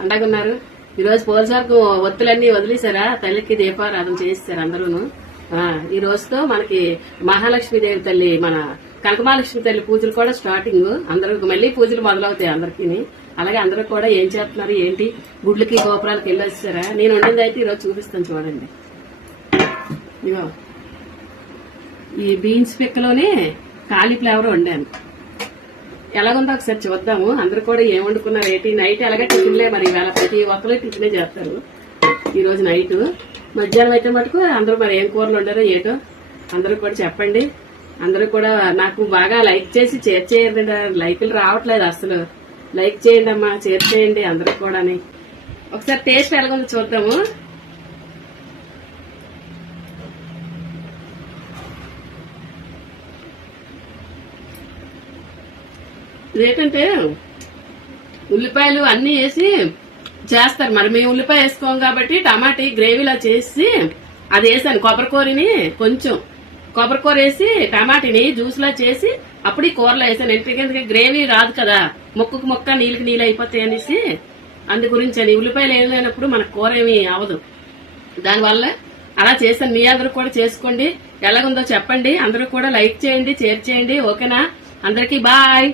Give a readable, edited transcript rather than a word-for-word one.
అండగున్నారు. ఈ రోజు పోల్సాకు ఒత్తులన్నీ వదిలేశారా, తల్లికి దీపారాధన చేస్తారు అందరూను. ఈ రోజుతో మనకి మహాలక్ష్మీదేవి తల్లి, మన కనకమహాలక్ష్మి తల్లి పూజలు కూడా స్టార్టింగ్. అందరూ మళ్ళీ పూజలు మొదలవుతాయి అందరికి. అలాగే అందరూ కూడా ఏం చేస్తున్నారు ఏంటి, గుడ్లకి గోపురాలకి వెళ్ళొచ్చారా. నేను వండింది అయితే ఈరోజు చూపిస్తాను చూడండి. ఇగో ఈ బీన్స్ పిక్కలోనే కాలీఫ్లవర్ వండాను. ఎలాగుందో ఒకసారి చూద్దాము. అందరూ కూడా ఏం వండుకున్నారు ఏంటి. నైట్ ఎలాగే టిఫిన్లే మరి, ఇవాళ ప్రతి ఒక్కరు టిఫినే చేస్తారు ఈ రోజు నైట్. మధ్యాహ్నం అయితే మటుకు అందరూ మరి ఏం కూరలు వండారో ఏటో అందరూ కూడా చెప్పండి. అందరూ కూడా నాకు బాగా లైక్ చేసి షేర్ చేయండి. లైకులు రావట్లేదు అసలు. లైక్ చేయండి అమ్మా, షేర్ చేయండి అందరూ కూడా. ఒకసారి టేస్ట్ ఎలాగుందో చూద్దాము. ఇదేంటంటే ఉల్లిపాయలు అన్ని వేసి చేస్తారు. మరి మేము ఉల్లిపాయ వేసుకోం కాబట్టి టమాటీ గ్రేవీలా చేసి అది వేసాను. కొబ్బరికూరని కొంచెం కొబ్బరికూర వేసి టమాటీని జ్యూస్ లా చేసి అప్పుడు ఈ కూరలో వేసాను. ఎందుకంటే గ్రేవీ రాదు కదా, మొక్కకు మొక్క నీళ్ళకి నీళ్ళు అయిపోతాయి అనేసి. అందు గురించి అని ఉల్లిపాయలు వేయలేనప్పుడు మనకు కూర ఏమి అవదు. దానివల్ల అలా చేశాను. మీ అందరూ కూడా చేసుకోండి. ఎలాగుందో చెప్పండి. అందరూ కూడా లైక్ చేయండి, షేర్ చేయండి. ఓకేనా? అందరికీ బాయ్.